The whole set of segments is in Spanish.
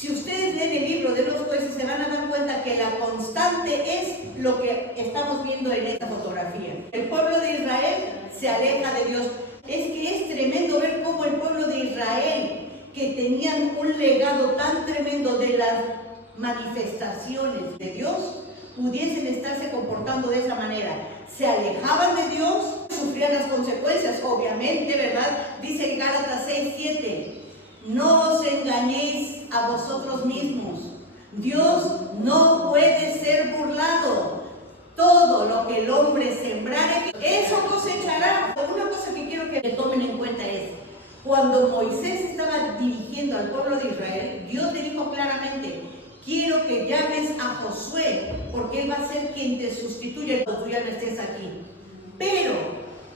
Si ustedes leen el libro de los jueces, se van a dar cuenta que la constante es lo que estamos viendo en esta fotografía. El pueblo de Israel se aleja de Dios. Es que es tremendo ver cómo el pueblo de Israel, que tenían un legado tan tremendo de las manifestaciones de Dios, pudiesen estarse comportando de esa manera. Se alejaban de Dios, sufrían las consecuencias, obviamente, ¿verdad? Dice en Gálatas 6:7, no os engañéis a vosotros mismos. Dios no puede ser burlado. Todo lo que el hombre sembrare, eso cosechará. Una cosa que quiero que tomen en cuenta es, cuando Moisés estaba dirigiendo al pueblo de Israel, Dios le dijo claramente, quiero que llames a Josué, porque él va a ser quien te sustituya cuando tú ya no estés aquí. Pero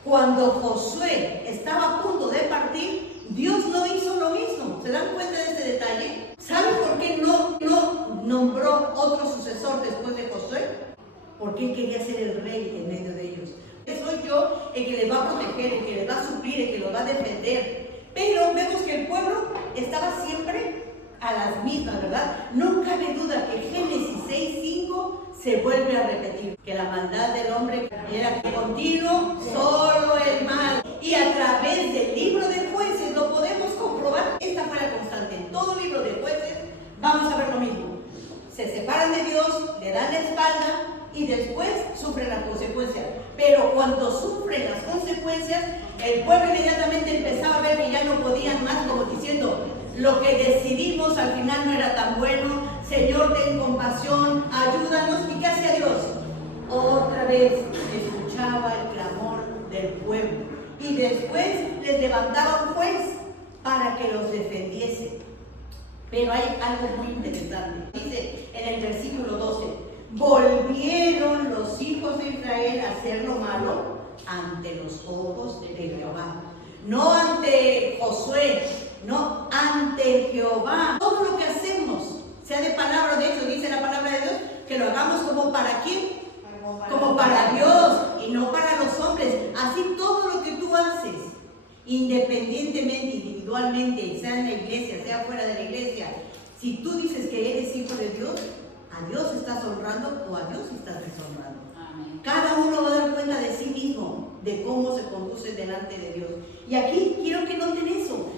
cuando Josué estaba a punto de partir, Dios no hizo lo mismo. ¿Se dan cuenta de este detalle? ¿Saben por qué no nombró otro sucesor después de Josué? Porque él quería ser el rey en medio de ellos. Soy yo el que les va a proteger, el que les va a suplir, el que los va a defender. Pero vemos que el pueblo estaba siempre a las mismas, ¿verdad? No cabe duda que Génesis 6:5 se vuelve a repetir, que la maldad del hombre era continuo, solo el mal. Y a través del libro de Jueces lo podemos comprobar. Esta fue la constante. En todo libro de Jueces vamos a ver lo mismo. Se separan de Dios, le dan la espalda y después sufren las consecuencias. Pero cuando sufren las consecuencias, el pueblo inmediatamente empezaba a ver que ya no podían más, como diciendo, lo que decidimos al final no era tan bueno. Señor, ten compasión, ayúdanos. ¿Y qué hacía Dios? Otra vez escuchaba el clamor del pueblo y después les levantaba un juez para que los defendiese. Pero hay algo muy interesante. Dice en el versículo 12, volvieron los hijos de Israel a hacer lo malo ante los ojos de Jehová. No ante Josué, no ante Jehová. Todo lo que hacemos, sea de palabra, de hecho dice la palabra de Dios, que lo hagamos como para quién, como para Dios y no para los hombres. Así todo lo que tú haces, independientemente, individualmente, sea en la iglesia, sea fuera de la iglesia, si tú dices que eres hijo de Dios, a Dios estás honrando o a Dios estás deshonrando. Amén. Cada uno va a dar cuenta de sí mismo, de cómo se conduce delante de Dios. Y aquí quiero que noten eso.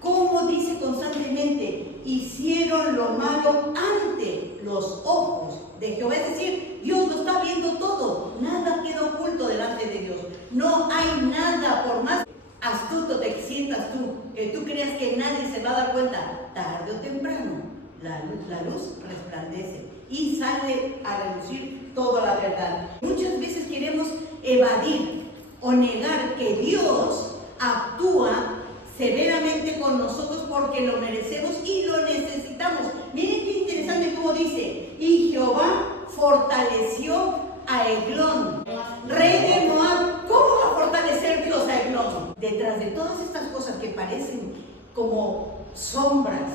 Como dice constantemente, hicieron lo malo ante los ojos de Jehová. Es decir, Dios lo está viendo todo. Nada queda oculto delante de Dios. No hay nada, por más astuto te sientas tú, que tú creas que nadie se va a dar cuenta, tarde o temprano, la luz resplandece y sale a relucir toda la verdad. Muchas veces queremos evadir o negar que Dios actúa severamente con nosotros porque lo merecemos y lo necesitamos. Miren qué interesante como dice, y Jehová fortaleció a Eglón, rey de Moab. ¿Cómo va a fortalecer Dios a Eglón? Detrás de todas estas cosas que parecen como sombras,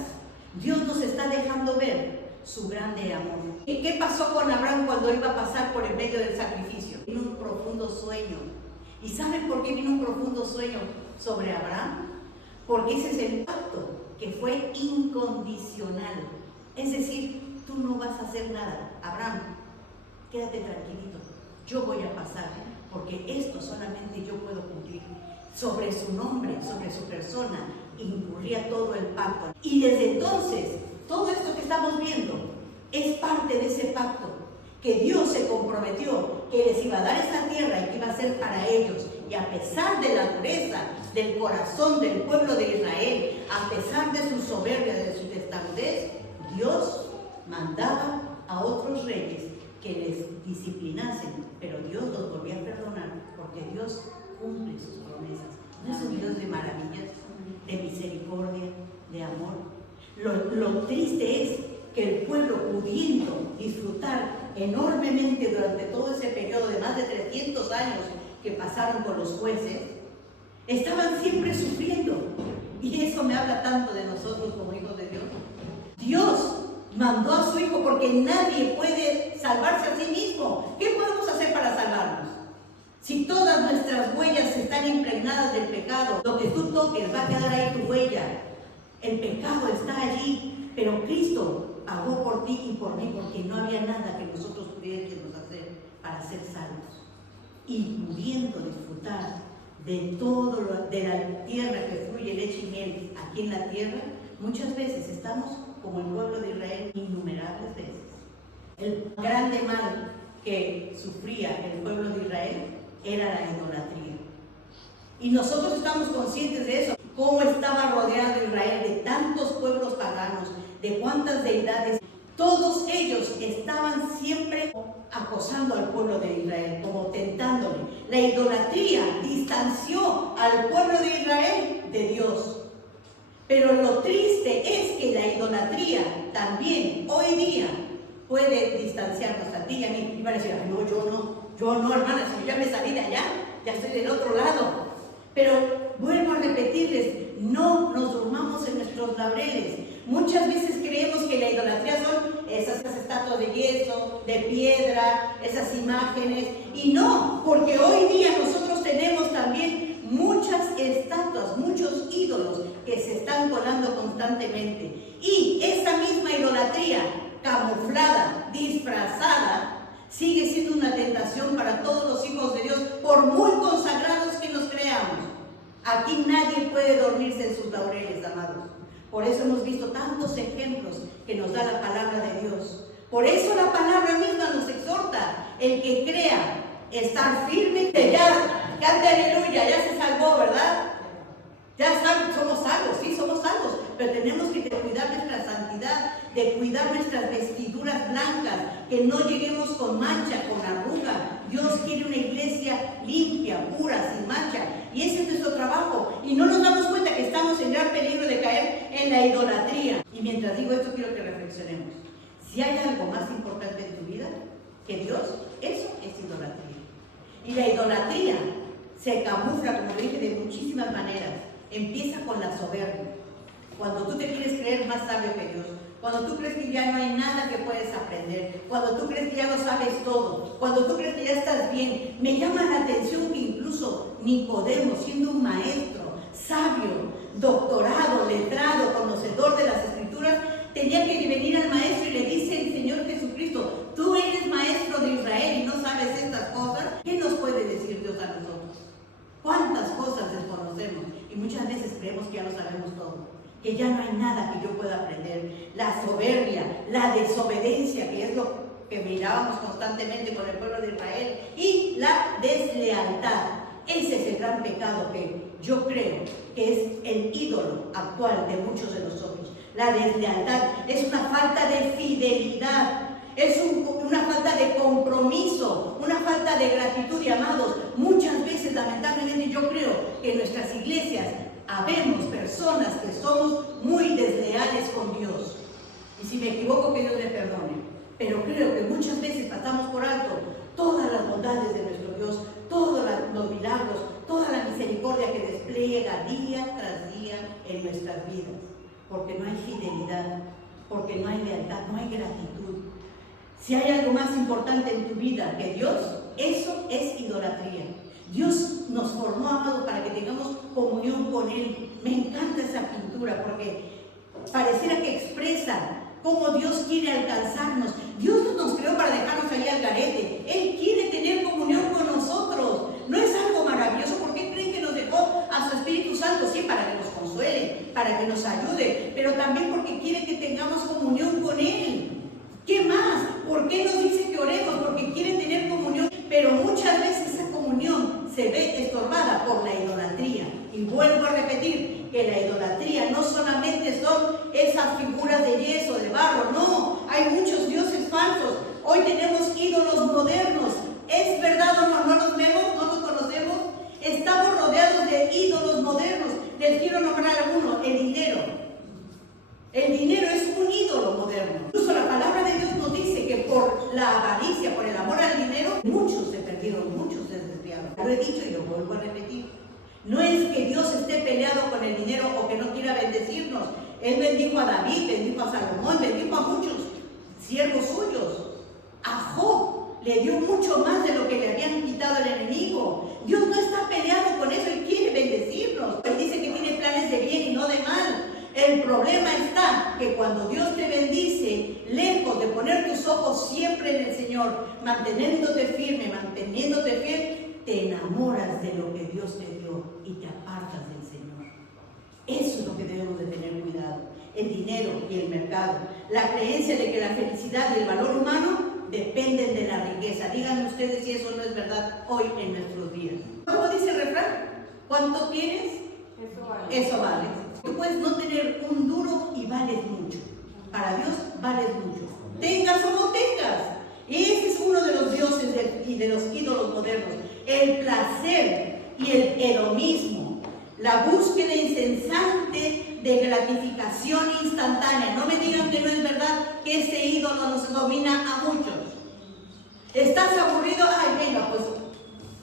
Dios nos está dejando ver su grande amor. ¿Y qué pasó con Abraham cuando iba a pasar por el medio del sacrificio? Vino un profundo sueño. ¿Y saben por qué vino un profundo sueño sobre Abraham? Porque ese es el pacto que fue incondicional. Es decir, tú no vas a hacer nada. Abraham, quédate tranquilito. Yo voy a pasar, porque esto solamente yo puedo cumplir. Sobre su nombre, sobre su persona, incurría todo el pacto. Y desde entonces, todo esto que estamos viendo es parte de ese pacto, que Dios se comprometió que les iba a dar esta tierra y que iba a ser para ellos. Y a pesar de la dureza del corazón del pueblo de Israel, a pesar de su soberbia, de su testarudez, Dios mandaba a otros reyes que les disciplinasen, pero Dios los volvía a perdonar, porque Dios cumple sus promesas. No es un Dios de maravillas, de misericordia, de amor. Lo triste es que el pueblo, pudiendo disfrutar enormemente durante todo ese periodo de más de 300 años que pasaron con los jueces, estaban siempre sufriendo. Y eso me habla tanto de nosotros como hijos de Dios. Dios mandó a su Hijo porque nadie puede salvarse a sí mismo. ¿Qué podemos hacer para salvarnos? Si todas nuestras huellas están impregnadas del pecado, lo que tú toques va a quedar ahí tu huella. El pecado está allí, pero Cristo Cristo pagó por ti y por mí, porque no había nada que nosotros pudiéramos hacer para ser salvos. Y pudiendo disfrutar de todo de la tierra que fluye leche y miel aquí en la tierra, muchas veces estamos como el pueblo de Israel innumerables veces. El grande mal que sufría el pueblo de Israel era la idolatría. Y nosotros estamos conscientes de eso, cómo estaba rodeado Israel de tantos pueblos paganos, de cuántas deidades. Todos ellos estaban siempre acosando al pueblo de Israel, como tentándole. La idolatría distanció al pueblo de Israel de Dios. Pero lo triste es que la idolatría también hoy día puede distanciarnos a ti y a mí. Y van a decir, no, yo no, hermanas, ya me salí de allá, ya estoy del otro lado. Pero vuelvo a repetirles, no nos durmamos en nuestros laureles. Muchas veces creemos que la idolatría son esas estatuas de yeso, de piedra, esas imágenes. Y no, porque hoy día nosotros tenemos también muchas estatuas, muchos ídolos que se están colando constantemente. Y esa misma idolatría, camuflada, disfrazada, sigue siendo una tentación para todos los hijos de Dios, por muy consagrados que nos creamos. Aquí nadie puede dormirse en sus laureles, amados. Por eso hemos visto tantos ejemplos que nos da la palabra de Dios. Por eso la palabra misma nos exhorta, el que crea, estar firme, ya, cante aleluya, ya se salvó, ¿verdad? Ya somos salvos, sí, somos salvos, pero tenemos que cuidar nuestra santidad, de cuidar nuestras vestiduras blancas, que no lleguemos con mancha, con arruga. Dios quiere una iglesia limpia, pura, sin mancha, y ese es nuestro trabajo. Y no nos damos cuenta que estamos en gran peligro de caer en la idolatría. Y mientras digo esto, quiero que reflexionemos. Si hay algo más importante en tu vida que Dios, eso es idolatría. Y la idolatría se camufla, como dije, de muchísimas maneras. Empieza con la soberbia. Cuando tú te quieres creer más sabio que Dios, cuando tú crees que ya no hay nada que puedes aprender, cuando tú crees que ya lo sabes todo, cuando tú crees que ya estás bien. Me llama la atención que incluso Nicodemo, siendo un maestro, sabio, doctorado, letrado, conocedor de las Escrituras, tenía que venir al maestro y le dice el Señor Jesucristo, tú eres maestro de Israel y no sabes estas cosas. ¿Qué nos puede decir Dios a nosotros? ¿Cuántas cosas desconocemos? Y muchas veces creemos que ya lo sabemos todo, que ya no hay nada que yo pueda aprender. La soberbia, la desobediencia, que es lo que mirábamos constantemente con el pueblo de Israel, y la deslealtad. Ese es el gran pecado que yo creo que es el ídolo actual de muchos de nosotros. La deslealtad es una falta de fidelidad, es una falta de compromiso, una falta de gratitud. Y amados, muchas veces lamentablemente yo creo que en nuestras iglesias habemos personas que somos muy desleales con Dios. Y si me equivoco, que Dios me perdone. Pero creo que muchas veces pasamos por alto todas las bondades de nuestro Dios, todos los milagros, toda la misericordia que despliega día tras día en nuestras vidas. Porque no hay fidelidad, porque no hay lealtad, no hay gratitud. Si hay algo más importante en tu vida que Dios, eso es idolatría. Dios nos formó, amado, para que tengamos comunión con Él. Me encanta esa pintura porque pareciera que expresa cómo Dios quiere alcanzarnos. Dios no nos creó para dejarnos ahí al garete. Él quiere tener comunión con nosotros. ¿No es algo maravilloso? ¿Por qué creen que nos dejó a su Espíritu Santo? Sí, para que nos consuele, para que nos ayude, pero también porque quiere que tengamos comunión con Él. ¿Qué más? ¿Por qué nos dice que oremos? Porque quiere tener comunión, pero muchas veces esa comunión se ve estorbada por la idolatría. Y vuelvo a repetir que la idolatría no solamente son esas figuras de yeso, de barro, no, hay muchos dioses falsos. Hoy tenemos ídolos modernos. ¿Es verdad o no? ¿No los vemos? ¿No los conocemos? Estamos rodeados de ídolos modernos. Les quiero nombrar alguno: el dinero. El dinero es un ídolo moderno. Incluso la palabra de Dios nos dice que por la avaricia, por el amor al dinero, muchos se perdieron, muchos se desviaron. Lo he dicho y lo vuelvo a repetir. No es que Dios esté peleado con el dinero o que no quiera bendecirnos. Él bendijo a David, bendijo a Salomón, bendijo a muchos siervos suyos. A Job le dio mucho más de lo que le habían quitado el enemigo. Dios no está peleado con eso, Él quiere bendecirnos. Él dice que tiene planes de bien y no de mal. El problema está que cuando Dios te bendice, poner tus ojos siempre en el Señor, manteniéndote firme, manteniéndote fiel, te enamoras de lo que Dios te dio y te apartas del Señor. Eso es lo que debemos de tener cuidado. El dinero y el mercado, la creencia de que la felicidad y el valor humano dependen de la riqueza. Díganme ustedes si eso no es verdad hoy en nuestros días. ¿Cómo dice el refrán? ¿Cuánto tienes? Eso vale. Tú puedes no tener un duro y vales mucho. Para Dios vales mucho. Tengas o no tengas. Ese es uno de los dioses y de los ídolos modernos. El placer y el hedonismo. La búsqueda incesante de gratificación instantánea. No me digan que no es verdad que ese ídolo nos domina a muchos. ¿Estás aburrido? Ay, venga, pues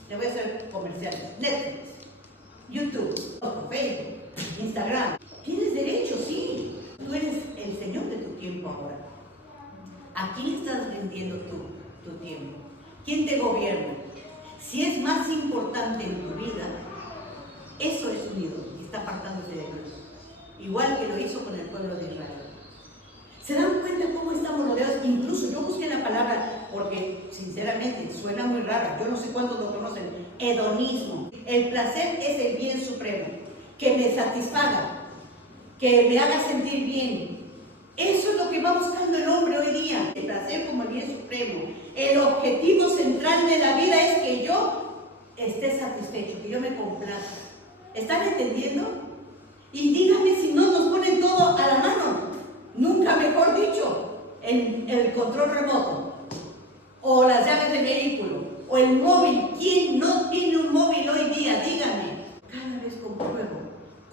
le voy a hacer comerciales. Netflix, YouTube, Facebook, Instagram. Tienes derecho, sí. Tú eres el Señor de tu tiempo ahora. ¿A quién estás vendiendo tu tiempo? ¿Quién te gobierna? Si es más importante en tu vida, eso es un ídolo y está apartándose de Dios. Igual que lo hizo con el pueblo de Israel. ¿Se dan cuenta cómo estamos rodeados? Incluso yo busqué la palabra porque sinceramente suena muy rara. Yo no sé cuántos lo conocen. Hedonismo. El placer es el bien supremo. Que me satisfaga. Que me haga sentir bien. Eso es lo que va buscando el hombre hoy día. El placer como el bien supremo. El objetivo central de la vida es que yo esté satisfecho, que yo me complazca. ¿Están entendiendo? Y díganme si no nos ponen todo a la mano. Nunca mejor dicho, el control remoto, o las llaves del vehículo, o el móvil. ¿Quién no tiene un móvil hoy día? Díganme. Cada vez compruebo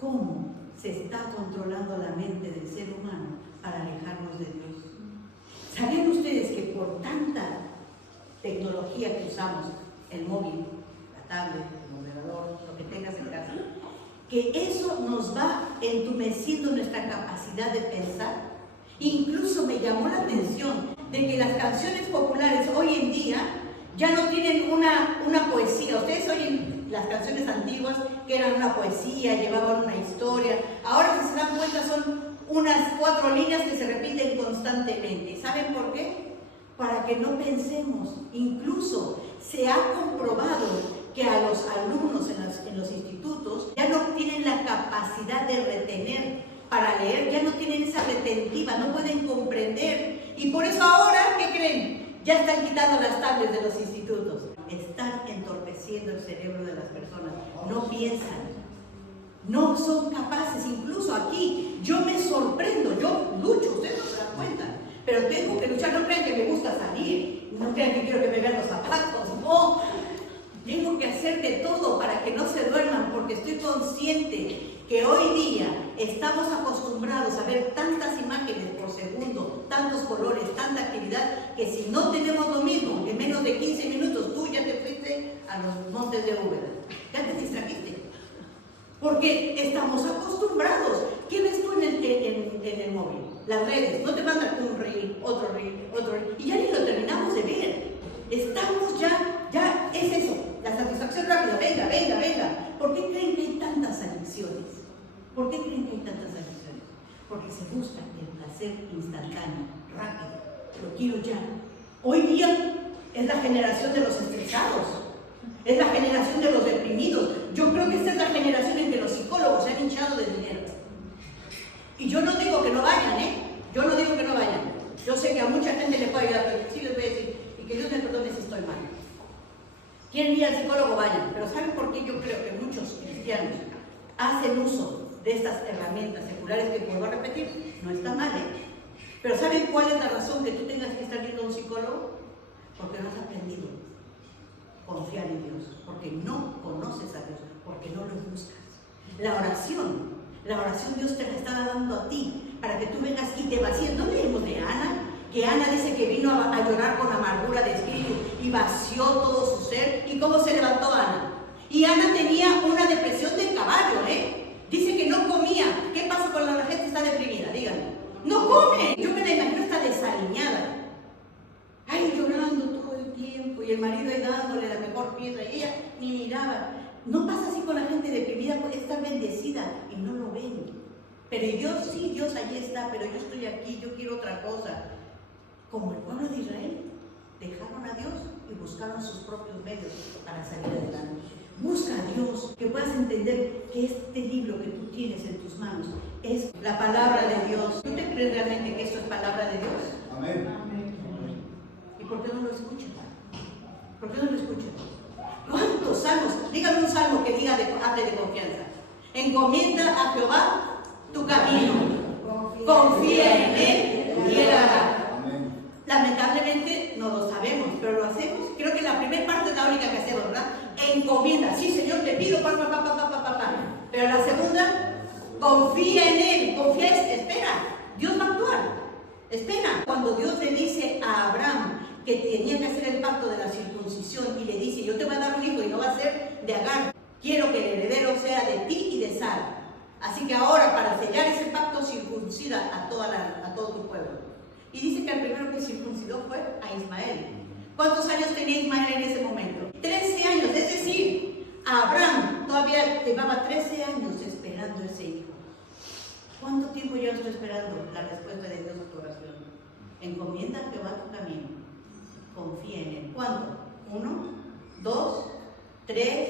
cómo se está controlando la mente del ser humano para alejarnos de Dios. ¿Sabían ustedes que por tanta tecnología que usamos, el móvil, la tablet, el ordenador, lo que tengas en casa, que eso nos va entumeciendo nuestra capacidad de pensar? Incluso me llamó la atención de que las canciones populares hoy en día ya no tienen una poesía. Ustedes oyen las canciones antiguas que eran una poesía, llevaban una historia. Ahora, si se dan cuenta, son unas 4 líneas que se repiten constantemente. ¿Saben por qué? Para que no pensemos. Incluso se ha comprobado que a los alumnos en los institutos ya no tienen la capacidad de retener para leer, ya no tienen esa retentiva, no pueden comprender. Y por eso ahora, ¿qué creen? Ya están quitando las tablets de los institutos. Están entorpeciendo el cerebro de las personas. No piensan, no son capaces. Incluso aquí, yo me sorprendo, yo lucho, ustedes no se dan cuenta, pero tengo que luchar. No crean que me gusta salir, no crean que quiero que me vean los zapatos, no. Tengo que hacer de todo para que no se duerman, porque estoy consciente que hoy día estamos acostumbrados a ver tantas imágenes por segundo, tantos colores, tanta actividad, que si no tenemos lo mismo, en menos de 15 minutos tú ya te fuiste a los montes de Úbeda, ya te distrajiste, porque estamos acostumbrados. ¿Qué ves tú en el móvil? Las redes, no te mandan un reel, otro reel, otro reel, y ya ni lo terminamos de ver. Estamos ya es eso, la satisfacción rápida, venga, venga, venga. ¿Por qué creen que hay tantas adicciones? ¿Por qué creen que hay tantas adicciones? Porque se busca el placer instantáneo, rápido, lo quiero ya. Hoy día es la generación de los estresados, es la generación de los deprimidos. Yo creo que esta es la generación en que los psicólogos se han hinchado de dinero. Y yo no digo que no vayan, yo no digo que no vayan. Yo sé que a mucha gente le puede ayudar, pero sí les voy a decir, y que Dios me perdone si estoy mal. ¿Quieren ir al psicólogo? Vayan. Pero ¿saben por qué yo creo que muchos cristianos hacen uso de estas herramientas seculares que vuelvo a repetir? No está mal, Pero ¿saben cuál es la razón que tú tengas que estar yendo a un psicólogo? Porque no has aprendido a confiar en Dios, porque no conoces a Dios, porque no lo buscas. La oración Dios te la está dando a ti, para que tú vengas y te vacíes. ¿No leemos de Ana? Que Ana dice que vino a llorar con amargura de espíritu y vació todo su ser. ¿Y cómo se levantó Ana? Y Ana tenía una depresión de caballo, Dice que no comía. ¿Qué pasa cuando la gente está deprimida? Díganme. No come. Yo me la imagino, está desaliñada. Ay, llorando todo el tiempo. Y el marido ahí dándole la mejor pieza. Y ella ni miraba. No pasa así con la gente deprimida. Puede estar bendecida y no lo ven. Pero Dios, sí, Dios allí está. Pero yo estoy aquí, yo quiero otra cosa. Como el de Israel dejaron a Dios y buscaron sus propios medios para salir adelante. Busca a Dios, que puedas entender que este libro que tú tienes en tus manos es la palabra de Dios. ¿Tú te crees realmente que esto es palabra de Dios? Amén. ¿Y por qué no lo escuchas? ¿Por qué no lo escuchas? ¿Cuántos salmos? Dígame un salmo que diga hable de confianza. Encomienda a Jehová tu camino. Confía en Él y Él hará. Amén. Lamentablemente no lo sabemos, pero lo hacemos. Creo que la primera parte es la única que hacemos, ¿verdad? Encomienda. Sí, Señor, te pido, Pero la segunda, confía en Él. Confía, espera. Dios va a actuar. Espera. Cuando Dios le dice a Abraham que tenía que hacer el pacto de la circuncisión y le dice, yo te voy a dar un hijo y no va a ser de Agar. Quiero que el heredero sea de ti y de Sara. Así que ahora, para sellar ese pacto, circuncida a todo tu pueblo. Y dice que el primero que circuncidó fue a Ismael. ¿Cuántos años tenía Ismael en ese momento? 13 años, es decir, Abraham todavía llevaba 13 años esperando ese hijo. ¿Cuánto tiempo yo estoy esperando la respuesta de Dios a tu oración? Encomienda a Jehová tu camino. Confía en Él. ¿Cuánto? 1, 2, 3,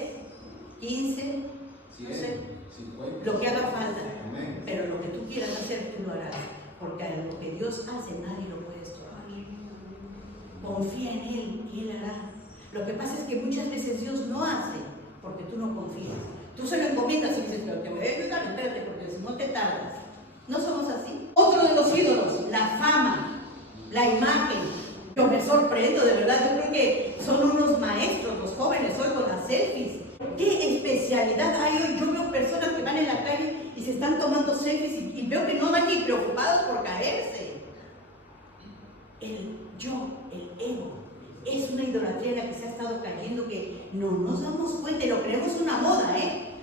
15, no sé, 50. lo que haga falta. Amén. Pero lo que tú quieras hacer, tú lo harás. Porque a lo que Dios hace, nadie lo puede estorbar. Confía en Él y Él hará. Lo que pasa es que muchas veces Dios no hace porque tú no confías. Tú se lo encomiendas y dices, pero te voy a ayudar, espérate, porque si no te tardas. No somos así. Otro de los ídolos, la fama, la imagen. Yo me sorprendo, de verdad, yo creo que son unos maestros los jóvenes hoy con las selfies. ¿Qué especialidad hay hoy? Yo veo personas que van en la calle y se están tomando selfies y veo que no van ni preocupados por caerse. El yo, el ego, es una idolatría en la que se ha estado cayendo que no nos damos cuenta y lo creemos una moda,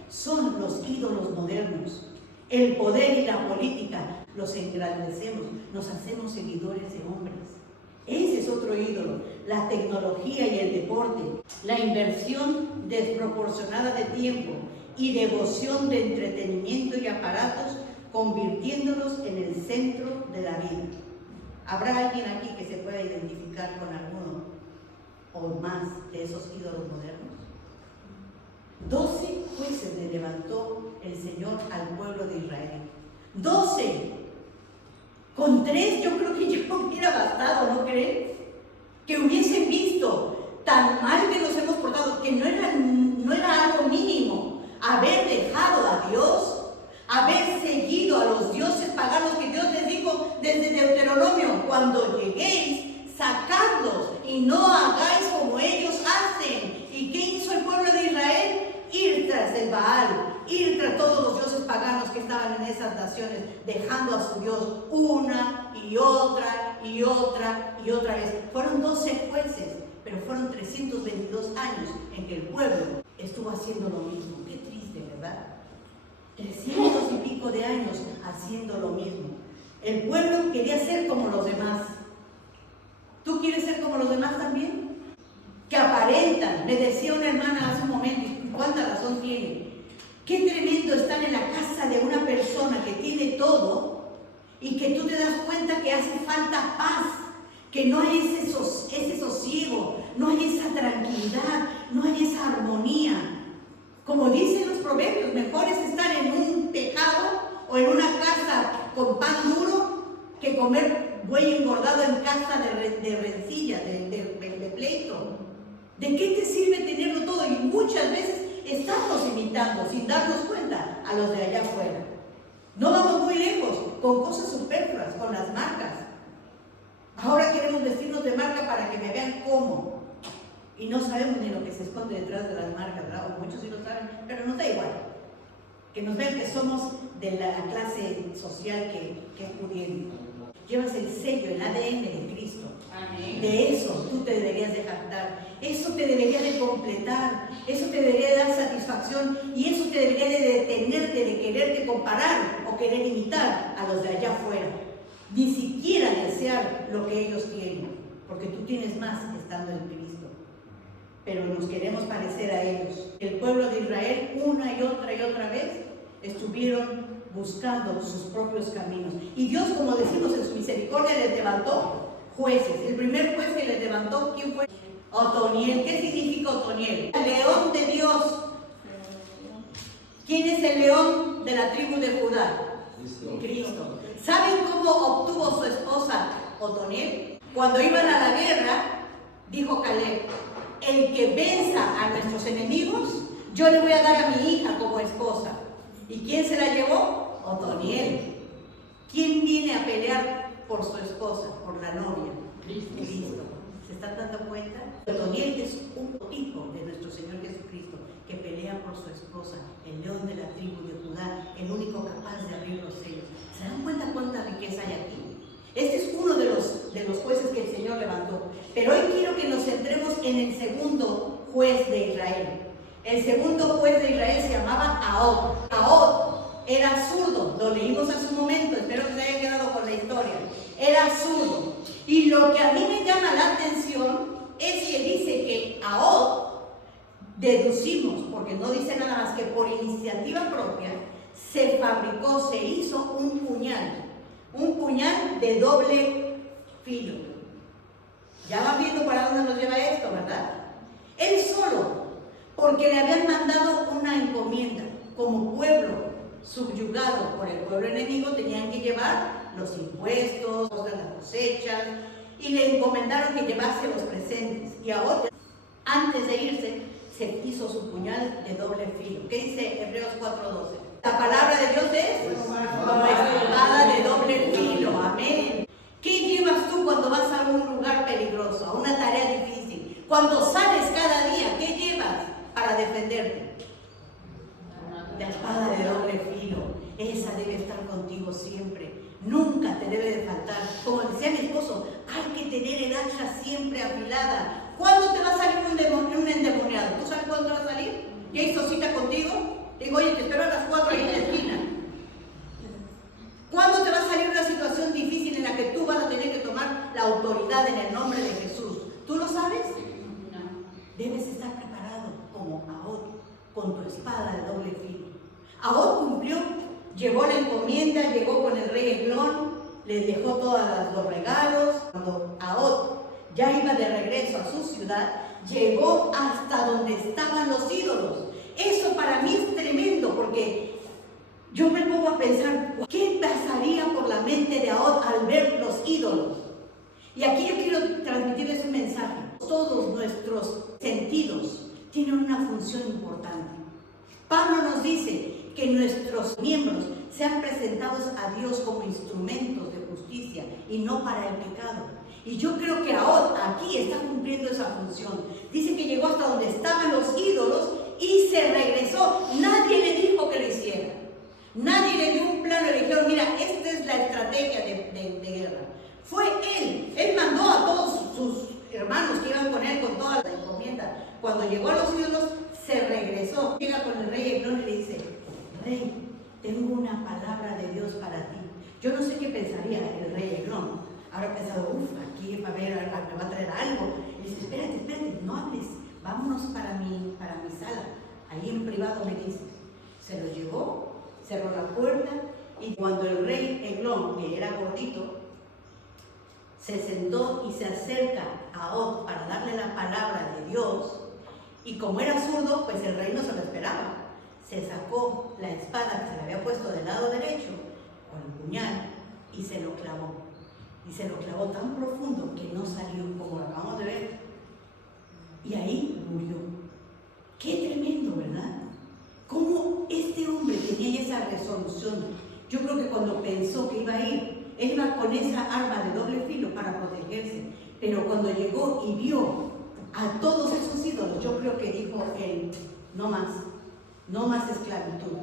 Son los ídolos modernos. El poder y la política los engrandecemos, nos hacemos seguidores de hombres. Ese es otro ídolo. La tecnología y el deporte, la inversión desproporcionada de tiempo y devoción de entretenimiento y aparatos, convirtiéndolos en el centro de la vida. ¿Habrá alguien aquí que se pueda identificar con alguno o más de esos ídolos modernos? 12 jueces le levantó el Señor al pueblo de Israel. 12. Con 3 yo creo que ya hubiera bastado, ¿no crees? Que hubiesen visto tan mal que nos hemos portado, que no era algo mínimo haber dejado a Dios, haber seguido a los dioses paganos que Dios les dijo desde Deuteronomio: cuando lleguéis, sacadlos y no hagáis como ellos hacen. ¿Y qué hizo el pueblo de Israel? Ir tras el Baal, ir tras todos los dioses paganos que estaban en esas naciones, dejando a su Dios una y otra y otra y otra vez. Fueron 12 jueces, pero fueron 322 años en que el pueblo estuvo haciendo lo mismo. Qué triste, ¿verdad? 300 y pico de años haciendo lo mismo. El pueblo quería ser como los demás. ¿Tú quieres ser como los demás también? Que aparentan. Me decía una hermana hace un momento, y cuánta razón tiene. Qué tremendo estar en la casa de una persona que tiene todo y que tú te das cuenta que hace falta paz, que no hay ese sosiego, no hay esa tranquilidad, no hay esa armonía. Como dicen los proverbios, mejor es estar en un tejado o en una casa con pan duro que comer buey engordado en casa de rencilla, de pleito. ¿De qué te sirve tenerlo todo? Y muchas veces estamos imitando, sin darnos cuenta, a los de allá afuera. No vamos muy lejos, con cosas superfluas, con las marcas. Ahora queremos vestirnos de marca para que me vean cómo. Y no sabemos ni lo que se esconde detrás de las marcas, ¿verdad? O muchos sí lo saben, pero nos da igual. Que nos vean que somos de la clase social que es pudiente. Llevas el sello, el ADN de Cristo. Amén. De eso tú te deberías de jactar. Eso te debería de completar. Eso te debería de dar satisfacción. Y eso te debería de detenerte, de quererte comparar o querer imitar a los de allá afuera. Ni siquiera desear lo que ellos tienen. Porque tú tienes más estando en Cristo. Pero nos queremos parecer a ellos. El pueblo de Israel una y otra vez estuvieron buscando sus propios caminos. Y Dios, como decimos, en su misericordia les levantó jueces. El primer juez que les levantó, ¿quién fue? Otoniel. ¿Qué significa Otoniel? El león de Dios. ¿Quién es el león de la tribu de Judá? Cristo. ¿Saben cómo obtuvo su esposa Otoniel? Cuando iban a la guerra, dijo Caleb: el que venza a nuestros enemigos, yo le voy a dar a mi hija como esposa. ¿Y quién se la llevó? Otoniel. ¿Quién viene a pelear por su esposa, por la novia? Cristo. ¿Se están dando cuenta? Otoniel es un hijo de nuestro Señor Jesucristo que pelea por su esposa, el león de la tribu de Judá, el único capaz de abrir los sellos. ¿Se dan cuenta cuánta riqueza hay aquí? Este es uno de los jueces que el Señor levantó. Pero hoy quiero que nos centremos en el segundo juez de Israel. El segundo juez de Israel se llamaba Ahod. Ahod era zurdo, lo leímos hace un momento, espero que se haya quedado con la historia. Era zurdo. Y lo que a mí me llama la atención es que dice que Ahod, deducimos, porque no dice nada más que por iniciativa propia, se fabricó, se hizo un puñal de doble filo. Ya van viendo para dónde nos lleva esto, ¿verdad? Él solo, porque le habían mandado una encomienda. Como pueblo subyugado por el pueblo enemigo, tenían que llevar los impuestos, las cosechas, y le encomendaron que llevase los presentes. Y ahora, antes de irse, se hizo su puñal de doble filo. ¿Qué dice Hebreos 4:12? La palabra de Dios es como espada de doble filo. Amén. ¿Qué llevas tú cuando vas a un lugar peligroso, a una tarea difícil? Cuando sales cada día, ¿qué llevas para defenderte? La espada de doble filo. Esa debe estar contigo siempre. Nunca te debe de faltar. Como decía mi esposo, hay que tener el hacha siempre afilada. ¿Cuándo te va a salir un endemoniado? ¿Tú sabes cuándo te va a salir? ¿Ya hizo cita contigo? Digo, oye, te espero a las 4 ahí en la esquina. ¿Cuándo te va a salir una situación difícil en la que tú vas a tener que tomar la autoridad en el nombre de Jesús? ¿Tú lo sabes? No. Debes estar preparado como Ahod, con tu espada de doble filo. Ahod cumplió, llevó la encomienda, llegó con el rey Eglón, les dejó todos los regalos. Cuando Ahod ya iba de regreso a su ciudad, llegó hasta donde estaban los ídolos. Eso para mí es tremendo, porque yo me pongo a pensar, ¿qué pasaría por la mente de Ahod al ver los ídolos? Y aquí yo quiero transmitirles un mensaje. Todos nuestros sentidos tienen una función importante. Pablo nos dice que nuestros miembros sean presentados a Dios como instrumentos de justicia y no para el pecado. Y yo creo que Ahod aquí está cumpliendo esa función. Dice que llegó hasta donde estaban los ídolos y se regresó. Nadie le dijo que lo hiciera. Nadie le dio un plano y le dijeron, mira, esta es la estrategia de guerra. Fue él. Él mandó a todos sus hermanos que iban con él con toda la encomienda. Cuando llegó a los ídolos, se regresó. Llega con el rey Eglón y le dice, rey, tengo una palabra de Dios para ti. Yo no sé qué pensaría el rey Eglón. Habrá pensado, aquí me va a traer algo. Y dice, espérate, no hables. Vámonos para mi sala. Ahí en privado me dices. Se lo llevó, cerró la puerta, y cuando el rey Eglón, que era gordito, se sentó y se acerca a Ahod para darle la palabra de Dios, y como era zurdo, pues el rey no se lo esperaba. Se sacó la espada que se le había puesto del lado derecho, con el puñal, y se lo clavó. Y se lo clavó tan profundo que no salió, como lo acabamos de ver. Y ahí murió. Qué tremendo, ¿verdad? Cómo este hombre tenía esa resolución. Yo creo que cuando pensó que iba a ir, él iba con esa arma de doble filo para protegerse. Pero cuando llegó y vio a todos esos ídolos, yo creo que dijo él, no más esclavitud.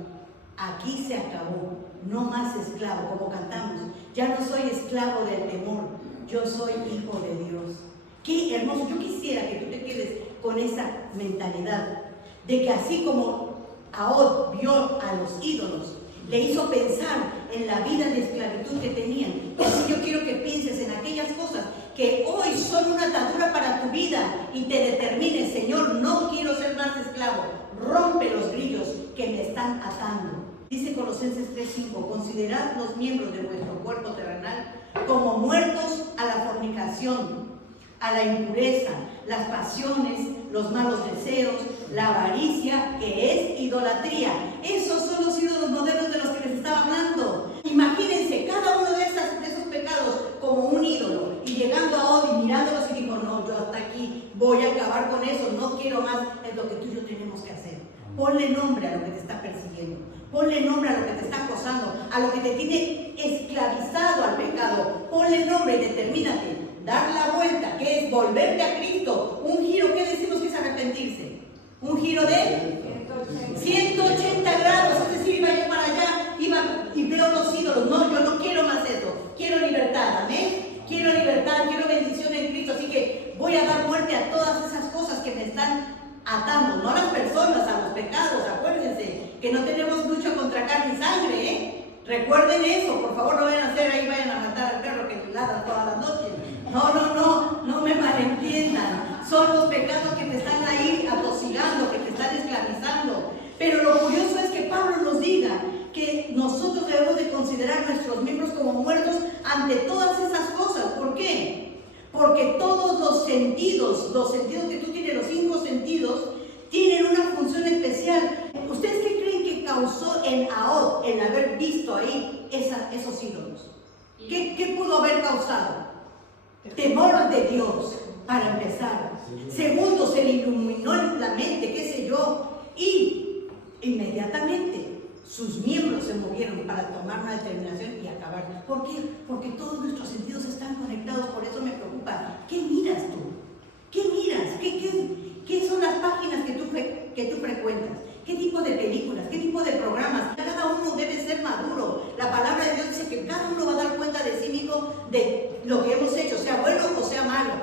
Aquí se acabó, no más esclavo, como cantamos. Ya no soy esclavo del temor, yo soy hijo de Dios. Qué hermoso. Yo quisiera que tú te quedes con esa mentalidad de que así como Ahod vio a los ídolos, le hizo pensar en la vida de esclavitud que tenían. Y así yo quiero que pienses en aquellas cosas que hoy son una atadura para tu vida y te determines, Señor, no quiero ser más esclavo. Rompe los grillos que me están atando. Dice Colosenses 3:5, considerad los miembros de vuestro cuerpo terrenal como muertos a la fornicación fornicación, a la impureza, las pasiones, los malos deseos, la avaricia, que es idolatría. Esos son los ídolos modernos de los que les estaba hablando. Imagínense cada uno de esos pecados como un ídolo, y llegando a Odín, mirándolos y dijo: no, yo hasta aquí voy a acabar con eso, no quiero más. Es lo que tú y yo tenemos que hacer. Ponle nombre a lo que te está persiguiendo, ponle nombre a lo que te está acosando, a lo que te tiene esclavizado al pecado. Ponle nombre y determínate. Dar la vuelta, que es volverte a Cristo. Un giro, ¿qué decimos que es arrepentirse? Un giro de 180 grados, es decir, iba yo para allá, iba y veo los ídolos. No, yo no quiero más eso. Quiero libertad, amén. Quiero libertad, quiero bendición en Cristo. Así que voy a dar muerte a todas esas cosas que me están atando, no a las personas, a los pecados. Acuérdense que no tenemos lucha contra carne y sangre, ¿eh? Recuerden eso, por favor, no vayan a hacer ahí, vayan a matar al perro que ladra todas las noches. No me malentiendan. Son los pecados que te están ahí atosigando, que te están esclavizando. Pero lo curioso es que Pablo nos diga que nosotros debemos de considerar nuestros miembros como muertos ante todas esas cosas. ¿Por qué? Porque todos los sentidos que tú tienes, los 5 sentidos, tienen una función especial. ¿Ustedes qué creen que causó en Ahod el haber visto ahí esos ídolos? ¿Qué pudo haber causado? Temor de Dios, para empezar. Segundo, se le iluminó la mente, qué sé yo, y inmediatamente sus miembros se movieron para tomar una determinación y acabar. ¿Por qué? Porque todos nuestros sentidos están conectados. Por eso me preocupa. ¿Qué miras tú? ¿Qué miras? ¿Qué son las páginas que tú frecuentas? ¿Qué tipo de películas? ¿Qué tipo de programas? Cada uno debe ser maduro. La palabra de Dios dice que cada uno va a dar cuenta de sí mismo de lo que hemos hecho, sea bueno o sea malo.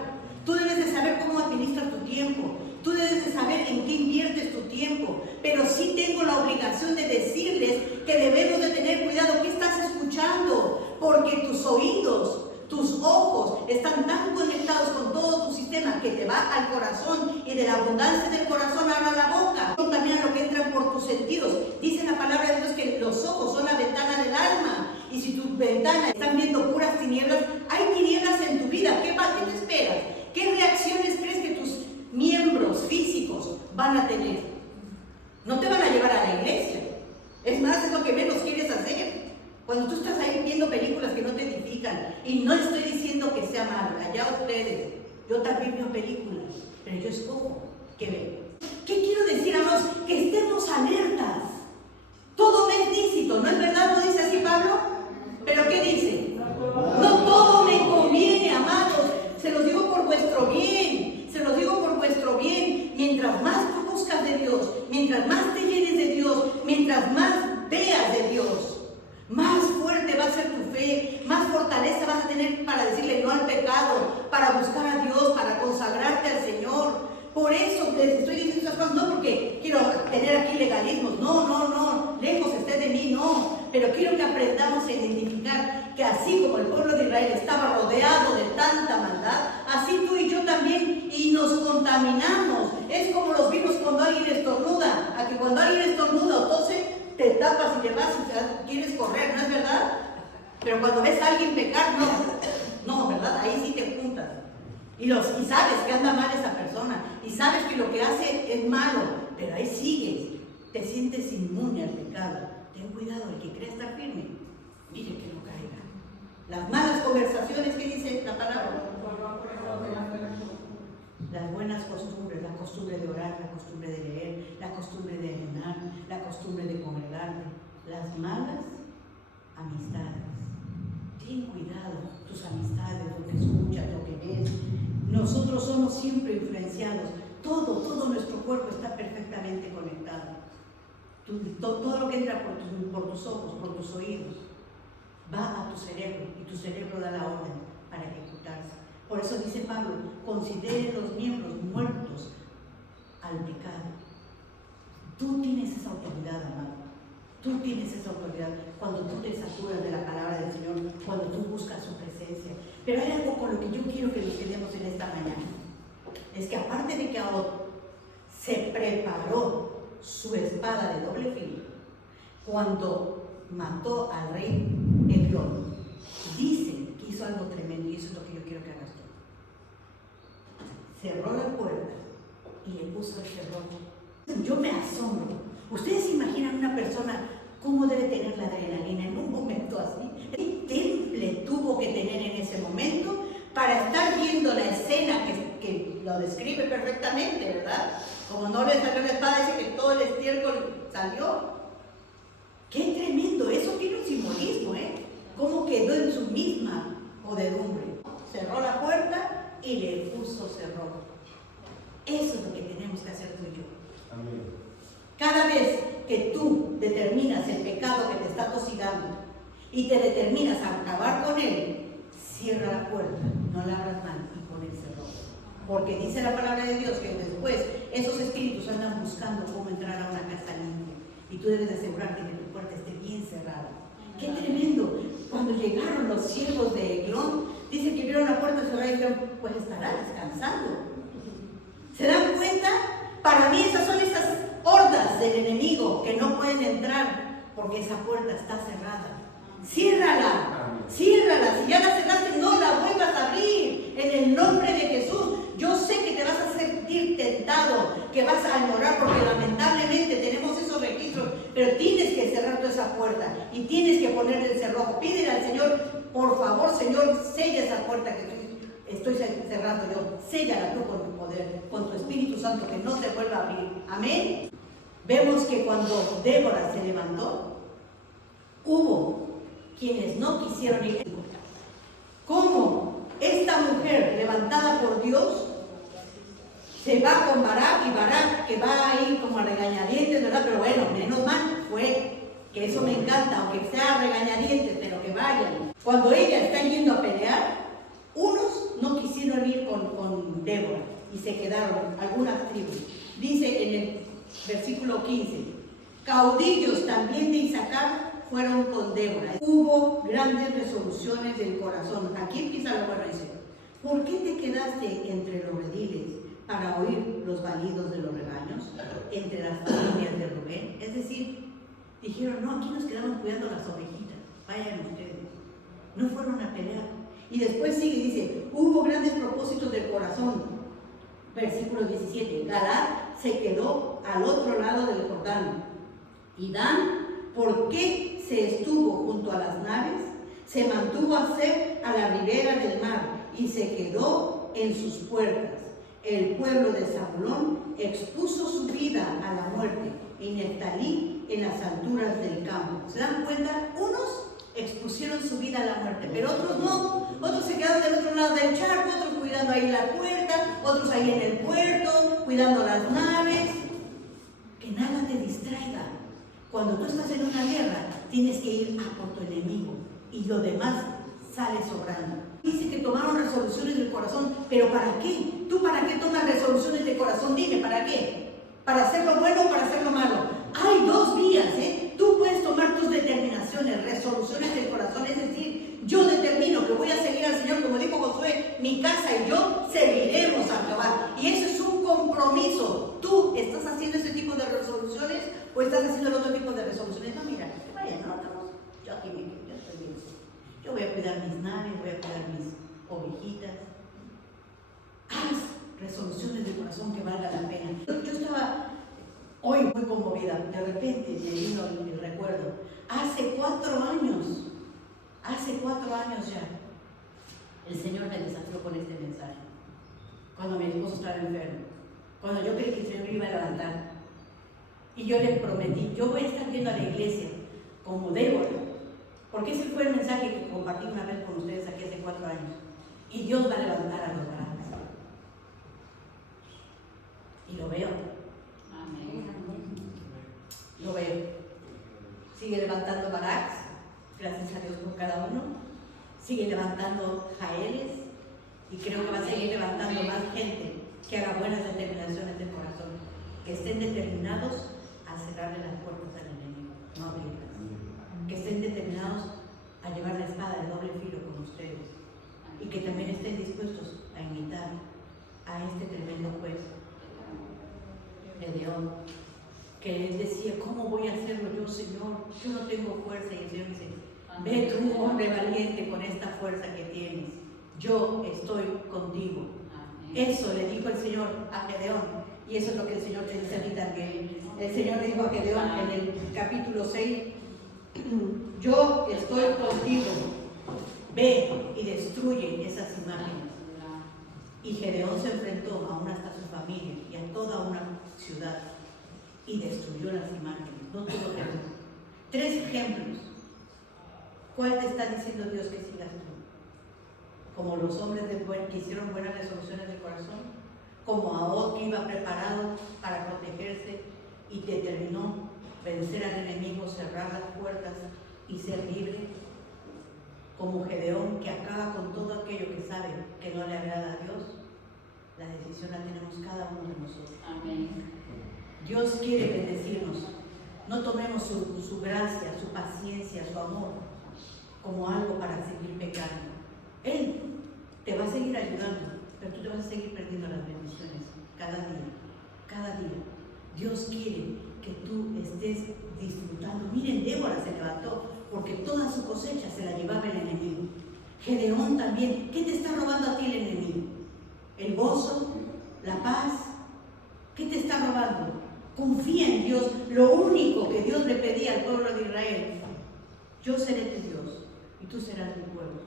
Tú debes de saber cómo administrar tu tiempo. Tú debes de saber en qué inviertes tu tiempo. Pero sí tengo la obligación de decirles que debemos de tener cuidado. ¿Qué estás escuchando? Porque tus oídos, tus ojos están tan conectados con todo tu sistema que te va al corazón, y de la abundancia del corazón habla la boca. También a lo que entra por tus sentidos. Dice la palabra de Dios que los ojos son la ventana del alma, y si tus ventanas están viendo puras tinieblas, hay tinieblas en tu vida. ¿Qué te esperas? ¿Qué reacciones crees que tus miembros físicos van a tener? No te van a llevar a la iglesia. Es más, es lo que menos quieres hacer. Cuando tú estás ahí viendo películas que no te edifican, y no estoy diciendo que sea malo, allá ustedes, yo también veo películas, pero yo escojo qué veo. ¿Qué quiero decir, amados? Que estemos alertas. Todo me es lícito, ¿no es verdad? ¿No dice así Pablo? ¿Pero qué dice? No todo me conviene, amados. Se los digo por vuestro bien, se los digo por vuestro bien. Mientras más tú buscas de Dios, mientras más te llenes de Dios, mientras más veas de Dios, más fuerte va a ser tu fe, más fortaleza vas a tener para decirle no al pecado, para buscar a Dios, para consagrarte al Señor. Por eso les estoy diciendo esas cosas, no porque quiero tener aquí legalismos, no, lejos esté de mí, no. Pero quiero que aprendamos a identificar que así como el pueblo de Israel estaba rodeado de tanta maldad, así tú y yo también, y nos contaminamos. Es como los virus cuando alguien estornuda, a que cuando alguien estornuda o tose, te tapas y te vas y quieres correr, ¿no es verdad? Pero cuando ves a alguien pecar, no, ¿verdad? Ahí sí te juntas. Y sabes que anda mal esa persona, y sabes que lo que hace es malo, pero ahí sigues, te sientes inmune al pecado. Ten cuidado, el que cree estar firme, mire que no caiga. Las malas conversaciones, ¿qué dice la palabra? Las buenas costumbres, la costumbre de orar, la costumbre de leer, la costumbre de ayunar, la costumbre de congregarte. Las malas amistades. Ten cuidado, tus amistades, lo que escuchas, lo que ves. Nosotros somos siempre influenciados. Todo nuestro cuerpo está perfectamente conectado. Todo lo que entra por tus ojos, por tus oídos, va a tu cerebro, y tu cerebro da la orden para ejecutarse. Por eso dice Pablo, considere los miembros muertos al pecado. Tú tienes esa autoridad, amado. Tú tienes esa autoridad cuando tú te saturas de la palabra del Señor, cuando tú buscas su presencia. Pero hay algo con lo que yo quiero que nos quedemos en esta mañana. Es que aparte de que Ahod se preparó su espada de doble filo, cuando mató al rey Eglón, dice que hizo algo tremendo, y eso es lo que yo quiero que hagas tú. cerró la puerta y le puso el cerrojo. Yo me asombro. ¿Ustedes se imaginan una persona cómo debe tener la adrenalina en un momento así? ¿Qué temple tuvo que tener en ese momento para estar viendo la escena que lo describe perfectamente, verdad? Como no le salió la espada, dice que todo el estiércol salió. ¡Qué tremendo! Eso tiene un simbolismo, ¿eh? Cómo quedó en su misma podedumbre. Cerró la puerta y le puso cerrojo. Eso es lo que tenemos que hacer tú y yo. Amén. Cada vez que tú determinas el pecado que te está tosigando y te determinas a acabar con él, cierra la puerta, no la abras más y pon el cerrojo. Porque dice la palabra de Dios que después esos espíritus andan buscando cómo entrar a una casa limpia. Y tú debes de asegurarte que tu puerta esté bien cerrada. ¡Qué tremendo! Cuando llegaron los siervos de Eglón, dice que vieron la puerta cerrada y dijeron, pues estará descansando. ¿Se dan cuenta? Para mí esas son esas hordas del enemigo que no pueden entrar porque esa puerta está cerrada. Ciérrala, ciérrala. Si ya la cerraste, no la vuelvas a abrir en el nombre de Jesús. Yo sé que te vas a sentir tentado, que vas a añorar porque lamentablemente tenemos esos registros, pero tienes que cerrar toda esa puerta y tienes que ponerle el cerrojo. Pídele al Señor, por favor, Señor, sella esa puerta que estoy cerrando yo. Séllala tú con tu poder, con tu Espíritu Santo, que no se vuelva a abrir. Amén. Vemos que cuando Débora se levantó, hubo quienes no quisieron ir. ¿Cómo esta mujer levantada por Dios se va con Barak, y Barak que va a ir como a regañadientes, ¿verdad? Pero bueno, menos mal fue, que eso me encanta, aunque sea regañadientes, pero que vayan. Cuando ella está yendo a pelear, unos no quisieron ir con Débora y se quedaron, algunas tribus. Dice en el versículo 15, caudillos también de Isaacar fueron con Débora. Hubo grandes resoluciones del corazón. Aquí empieza lo bueno, dice, ¿por qué te quedaste entre los rediles para oír los balidos de los rebaños entre las familias de Rubén? Es decir, dijeron, no, aquí nos quedamos cuidando las ovejitas, vayan ustedes. No fueron a pelear. Y después sigue y dice, hubo grandes propósitos del corazón. Versículo 17, Galaad se quedó al otro lado del Jordán. Y Dan, ¿por qué se estuvo junto a las naves? Se mantuvo a ser a la ribera del mar y se quedó en sus puertas. El pueblo de Zabulón expuso su vida a la muerte y Neftalí en las alturas del campo. ¿Se dan cuenta? Unos expusieron su vida a la muerte, pero otros no. Otros se quedaron del otro lado del charco, otros cuidando ahí la puerta, otros ahí en el puerto, cuidando las naves. Que nada te distraiga. Cuando tú estás en una guerra, tienes que ir a por tu enemigo y lo demás sale sobrando. Dice que tomaron resoluciones del corazón, pero ¿para qué? ¿Tú para qué tomas resoluciones del corazón? Dime, ¿para qué? ¿Para hacer lo bueno o para hacer lo malo? Hay dos vías, ¿eh? Tú puedes tomar tus determinaciones, resoluciones del corazón, es decir, yo determino que voy a seguir al Señor, como dijo Josué, mi casa y yo serviremos a Jehová. Y eso es un compromiso. ¿Tú estás haciendo ese tipo de resoluciones o estás haciendo el otro tipo de resoluciones? No, mira, vaya, no, estamos, yo aquí mismo, yo estoy bien. Yo voy a cuidar mis naves, voy a cuidar mis ovejitas. Haz resoluciones de corazón que valga la pena. Yo estaba hoy muy conmovida, de repente me vino el recuerdo. Hace 4 años ya, el Señor me desafió con este mensaje. Cuando mi esposo estaba enfermo, cuando yo creí que el Señor iba a levantar. Y yo le prometí, yo voy a estar viendo a la iglesia como Débora, porque ese fue el mensaje que compartí una vez con ustedes aquí hace 4 años. Y Dios va a levantar a los grandes. Y lo veo. Amén. Lo veo. Sigue levantando Baraks, gracias a Dios por cada uno. Sigue levantando Jaeles. Y creo que va a seguir levantando más gente que haga buenas determinaciones del corazón. Que estén determinados a cerrarle las puertas al enemigo, no abrirlas. Que estén determinados a llevar la espada de doble filo con ustedes. Y que también estén dispuestos a imitar a este tremendo juez de León, que él decía, ¿cómo voy a hacerlo yo, Señor? Yo no tengo fuerza. Y el Señor dice, ve tú, hombre valiente, con esta fuerza que tienes. Yo estoy contigo. Eso le dijo el Señor a Gedeón, y eso es lo que el Señor te dice a ti también. El Señor le dijo a Gedeón en el capítulo 6, yo estoy contigo, ve y destruye esas imágenes. Y Gedeón se enfrentó aún hasta su familia y a toda una ciudad y destruyó las imágenes. No tuvo temor. 3 ejemplos. ¿Cuál te está diciendo Dios que sigas tú? Como los hombres que hicieron buenas resoluciones de corazón, como Ahod que iba preparado para protegerse y determinó vencer al enemigo, cerrar las puertas y ser libre, como Gedeón que acaba con todo aquello que sabe que no le agrada a Dios. La decisión la tenemos cada uno de nosotros. Amén. Dios quiere bendecirnos. No tomemos su gracia, su paciencia, su amor como algo para seguir pecando. Él te va a seguir ayudando, pero tú te vas a seguir perdiendo las bendiciones cada día, cada día. Dios quiere que tú estés disfrutando. Miren, Débora se levantó porque toda su cosecha se la llevaba el enemigo. Gedeón también. ¿Qué te está robando a ti el enemigo? ¿El gozo? ¿La paz? ¿Qué te está robando? Confía en Dios. Lo único que Dios le pedía al pueblo de Israel: yo seré tu Dios y tú serás mi pueblo.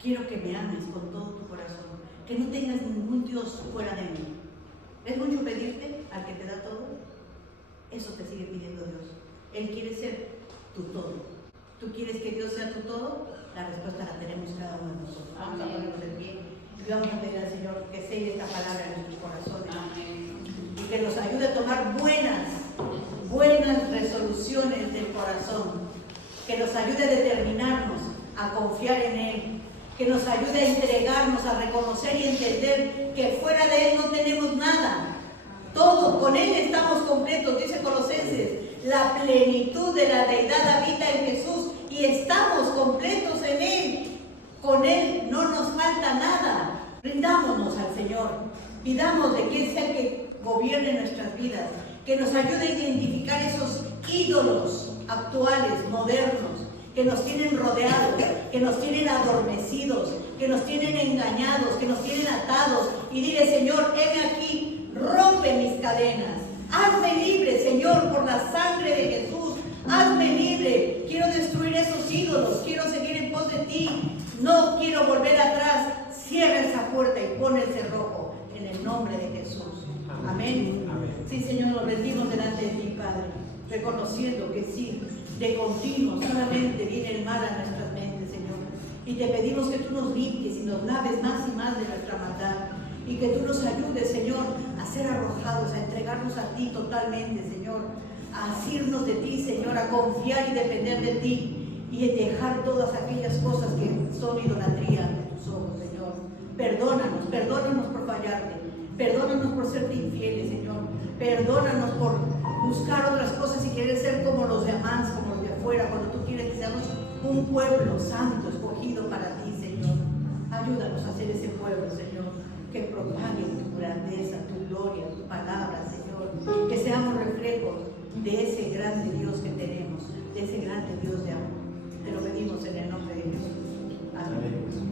Quiero que me ames con todo tu corazón, que no tengas ningún Dios fuera de mí. ¿Es mucho pedirte al que te da todo? Eso te sigue pidiendo Dios. Él quiere ser tu todo. ¿Tú quieres que Dios sea tu todo? La respuesta la tenemos cada uno de nosotros. Vamos a ponernos de pie y vamos a pedir al Señor que selle esta palabra en nuestros corazones. Amén. Y que nos ayude a tomar buenas resoluciones del corazón, que nos ayude a determinarnos a confiar en Él, que nos ayude a entregarnos, a reconocer y entender que fuera de Él no tenemos nada. Todo, con Él estamos completos, dice Colosenses. La plenitud de la deidad habita en Jesús y estamos completos en Él. Con Él no nos falta nada. Rindámonos al Señor. Pidamos de que Él sea el que gobierne nuestras vidas, que nos ayude a identificar esos ídolos actuales, modernos, que nos tienen rodeados, que nos tienen adormecidos, que nos tienen engañados, que nos tienen atados. Y dile: Señor, heme aquí, rompe mis cadenas. Hazme libre, Señor, por la sangre de Jesús. Hazme libre. Quiero destruir esos ídolos. Quiero seguir en pos de ti. No quiero volver atrás. Cierra esa puerta y pon el cerrojo en el nombre de Jesús. Amén. Amén. Sí, Señor, nos rendimos delante de ti, Padre, reconociendo que sí, de continuo solamente viene el mal a nuestras mentes, Señor. Y te pedimos que tú nos limpies y nos laves más y más de nuestra maldad. Y que tú nos ayudes, Señor, a ser arrojados, a entregarnos a ti totalmente, Señor. A asirnos de ti, Señor, a confiar y depender de ti. Y dejar todas aquellas cosas que son idolatría ante tus ojos, Señor. Perdónanos por fallarte. Perdónanos por serte infieles, Señor. Perdónanos por buscar otras cosas y querer ser como los demás, como los de afuera, cuando tú quieres que seamos un pueblo santo, escogido para ti, Señor. Ayúdanos a ser ese pueblo, Señor, que propague tu grandeza, tu gloria, tu palabra, Señor. Que seamos reflejos de ese grande Dios que tenemos, de ese grande Dios de amor. Te lo pedimos en el nombre de Jesús. Amén.